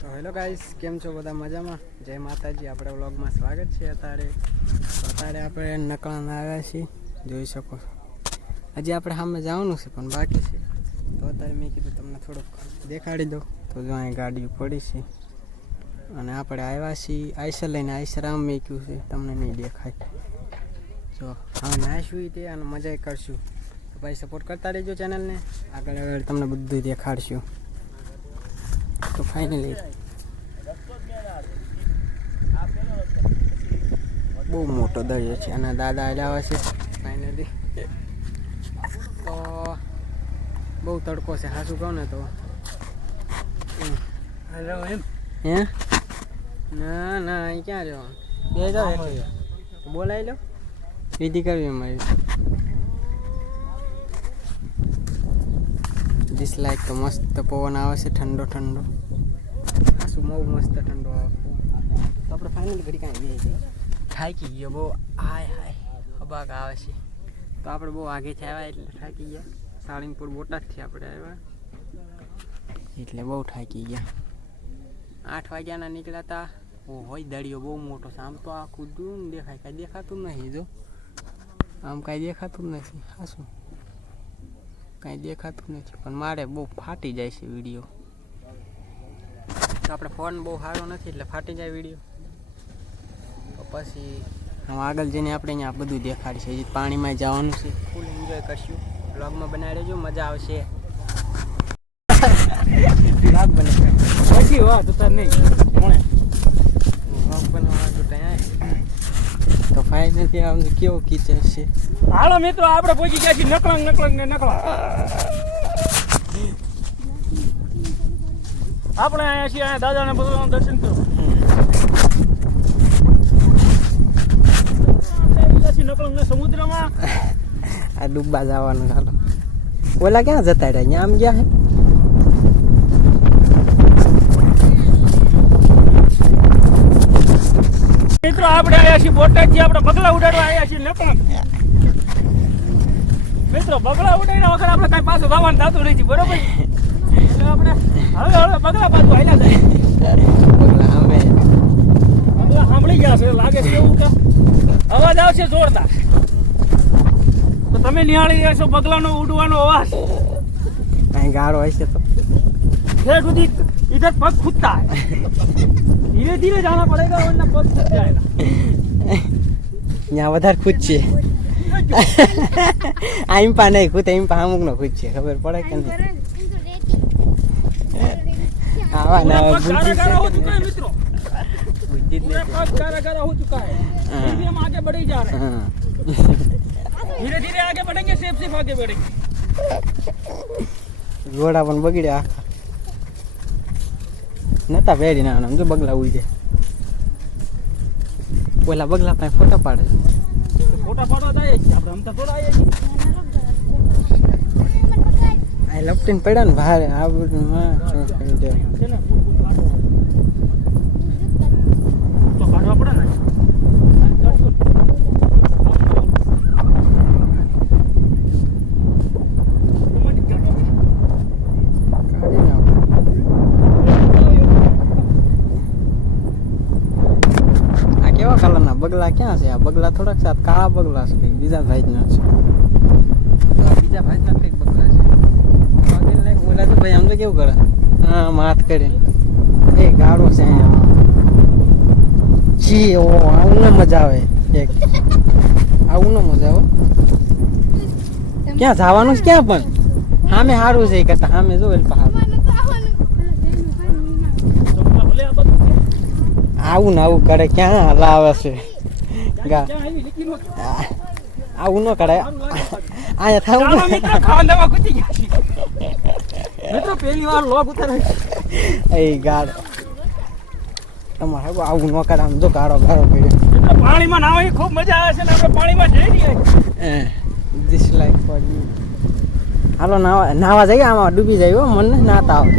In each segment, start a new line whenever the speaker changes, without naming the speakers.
તો hello guys, કેમ છો બધા મજામાં? જય માતાજી, આપણે વ્લોગમાં સ્વાગત છે અત્યારે. અત્યારે આપણે નકળાના આવ્યા છીએ, જોઈ શકો છો. હજી આપણે સામે જવાનું છે, પણ બાકી છે. તો અત્યારે મેં કીધું તમને થોડુંક દેખાડી દઉં. તો જો અહીં ગાડીઓ પડી છે. અને આપણે આવ્યા છીએ, આઈસર લઈને આઈસર આમ મેક્યું છે, તમને નહીં દેખાય. જો, હવે નાશું તે અને મજા કરશું. ભાઈ સપોર્ટ કરતા રહેજો ચેનલને આગળ આગળ તમને બધું દેખાડશું. તો ફાઇનલી બહુ મોટો દરિયો છે અને દાદા આવ્યા છે ફાઇનલી તો બહુ તડકો છે હાસું કહું ને તો?
હેલો એમ?
હે? ના ના અહીં ક્યાં રહ્યો? બે જાવ બોલાવી લો. વિધિ કરવી અમારી ડિસલાઇક તો મસ્ત પવન આવે છે ઠંડો ઠંડો. બહુ મસ્ત ઠંડો તો આપણે ફાઇનલ ઘડી કાંઈ બે થાકી ગયો બહુ હાય હાય હબાક આવે છે. તો આપણે બહુ આગેથી આવ્યા એટલે થાકી ગયા. સાળંગપુર બોટાદથી આપણે આવ્યા. એટલે બહુ થાકી ગયા. આઠ વાગ્યાના નીકળ્યા હતા હોય દળિયો બહુ મોટો છે. આમ તો આખું દૂર દેખાય. કાંઈ દેખાતું નથી જો. આમ કાંઈ દેખાતું નથી. હા શું? કાંઈ દેખાતું નથી. પણ મારે બહુ ફાટી જાય છે વીડિયો. આપણે ફોન બહુ સારો નથી એટલે ફાટી જાય વીડિયો તો પછી આમ આગળ જઈને આપણે અહીંયા બધું દેખાડશે. હજી પાણીમાં જવાનું છે. ફૂલ એન્જોય કરશું. બ્લોગમાં બનાવી રહેજો મજા આવશે. બ્લોગ બને
પછી વાત ઉતાર નહીં. કોણે?
બ્લોગ બનાવવા તો ત્યાં તો ફાઇનલી આમ તો કેવો કિચન છે?
હાલો મિત્રો આપણે પહોંચી ગયા છીએ નકળંગ નકળંગ ને નકળા આપણે અહીંયા છીએ અહીંયા દાદાને ભગવાન દર્શન કરો સમુદ્રમાં
આ ડૂબા જવાનું ચાલો ઓલા ક્યાં જતા રહ્યા? અહીંયા આમ ગયા હે?
મિત્રો આપણે આવ્યા છીએ બોટાદથી આપણે બગલા ઉડાડવા આવ્યા છીએ નકળંગ મિત્રો બગલા ઉડાડ્યા વગર આપણે કાંઈ પાછું જવાનું થતું નથી બરોબર? આપણે. હવે હવે બગલા પાછું હાલ્યા જાય. આવશે તો તમે નિહાળી રહ્યા છો બગલાનો ઉડવાનો અવાજ.
અહીં ગાળો હશે તો.
ઠેઠ ખૂદતા ધીરે ધીરે જાના પડેગા વરના પગ ખૂદ
ત્યાં વધારે ખુદ છે આઈમ પા નહીં ખુદ એમ પા અમુક નો ખુદ છે ખબર પડે કે નહીં? આવા ના
पूरा पग
બુદ્ધિ
गारा गारा हो
છે
चुका है मित्रों
બુદ્ધિ જ
पूरा
નથી
पग गारा गारा हो चुका है
हाँ।
फिर भी हम आगे बढ़े ही जा रहे हैं
હા
धीरे धीरे आगे बढ़ेंगे सेफ सेफ आगे बढ़ेंगे
ઘોડા પણ બગડ્યા આખા નતા પહેરી ના આમ જો બગલા ઉડી ઓલા બગલા પાસે ફોટો પાડે
फोटा फोटा था ये अब हम तो थोड़ा आए
આ લપટીને પડ્યા ને ભારે. આ બધું કરી દે.
ને? ને
બગલા ક્યાં છે? આ બગલા થોડાક છે કાળા બગલા છે બીજા બીજા ભાઈના છે. બીજા બગલા છે તો ભાઈ આમ તો કેવું કરે હા માથ કરીને એ ગાળો છે છી ઓ આવું ને મજા આવે એક આવું ને મજા આવે ક્યાં જવાનું છે ક્યાં પણ સામે સારું છે કરતા સામે જો એટલે પહાડ આવું ને આવું કરે ક્યાં હલાવે છે
આવી નો
કરે અહીંયા થાવું
મિત્રો પહેલી વાર લોગ ઉતારે
એ ગાડો તમારે હવે આવું ન કરે આમ જો ગાડો ગાળો
પડ્યો. પાણીમાં નાહવાની ખૂબ મજા આવે છે ને આપણે પાણીમાં જઈ રહ્યા
ડિસલાઈક ફોર યુ હાલો નાવા નાવા જઈએ આમાં ડૂબી જાય હો મને નાતા આવે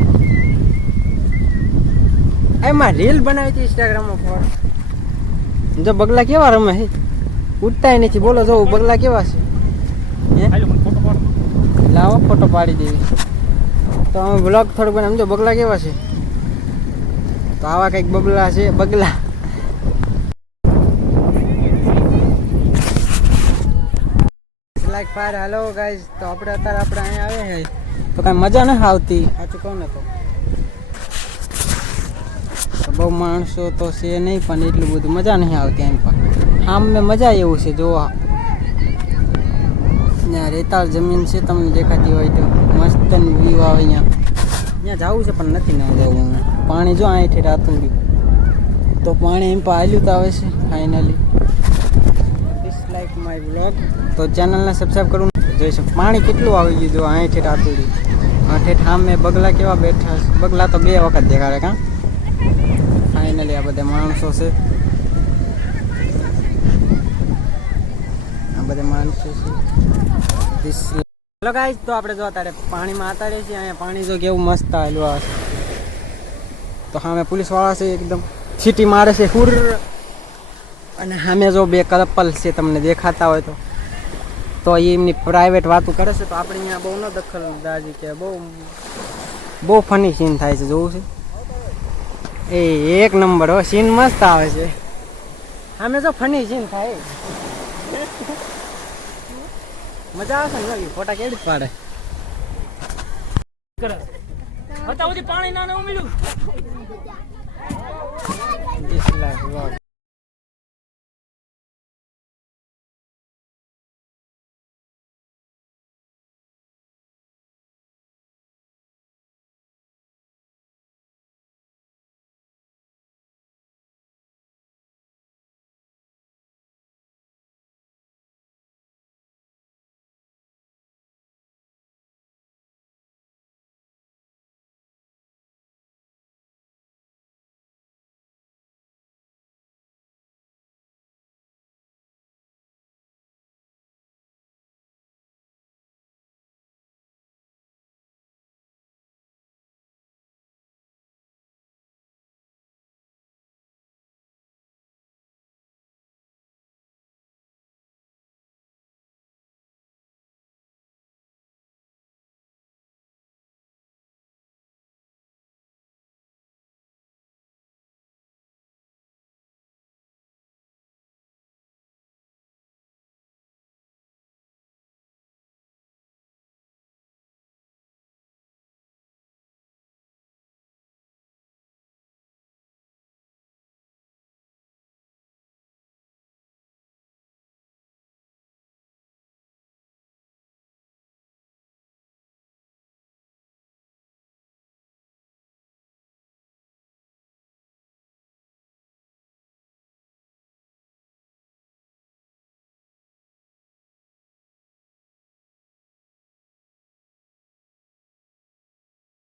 એમાં રીલ બનાવી હતી ઇન્સ્ટાગ્રામમાં ફોર જો બગલા કેવા રમે છે? ઉઠતા નથી બોલો જો બગલા કેવા છે? હે? લાવો ફોટો પાડી દેવી. તો અમે બ્લોગ થોડુંક બનાવી સમજો, બગલા કેવા છે? તો આવા કંઈક બગલા છે, બગલા. ફાયર હેલો ગાઈઝ તો આપણે અત્યારે આપણે અહીંયા આવે છે તો કાંઈ મજા નથી આવતી, સાચું કહું ને તો. બહુ માણસો તો છે નહીં, પણ એટલું બધું મજા નહીં આવતી એમ પણ. આમ મેં મજા એવું છે, જોવા. રેતાળ જમીન છે, તમને દેખાતી હોય તો. મસ્ત વ્યૂ આવે અહીંયા. ત્યાં જવું છે, પણ નથી ના જવું પાણી જો આયઠ આતું ગયું તો પાણી એમ પાલ્યું તો આવે છે ફાઇનલી લાઈક માય બ્લોગ તો ચેનલને સબસ્ક્રાઈબ કરવું જોઈશું પાણી કેટલું આવી ગયું જો અહીંથી રાતુડી આઠે મેં બગલા કેવા બેઠા છે? બગલા તો બે વખત દેખાડે કાં? ફાઇનલી આ બધા માણસો છે. આ બધા માણસો છે. હેલો ગાઈસ, તો આપણે જો અત્યારે પાણીમાં આતારે છીએ, અહીંયા પાણી જો કેવું મસ્ત આવેલું આવે તો સામે પોલીસવાળા છે એકદમ છીટી મારે છે, હુર. અને સામે જો બે કપલ છે, તમને દેખાતા હોય તો. તો એ એમની પ્રાઇવેટ વાતો કરે છે, તો આપણે અહીંયા બહુ ન દખલદારી કે બહુ બહુ ફની સીન થાય છે, જોવું છે. એ એક નંબર હો સીન મસ્ત આવે છે. સામે જો ફની સીન થાય. મજા આવશે ને ફોટા કેડી પાડે?
કરે બતાવું પાણી ના ઉમેર્યું.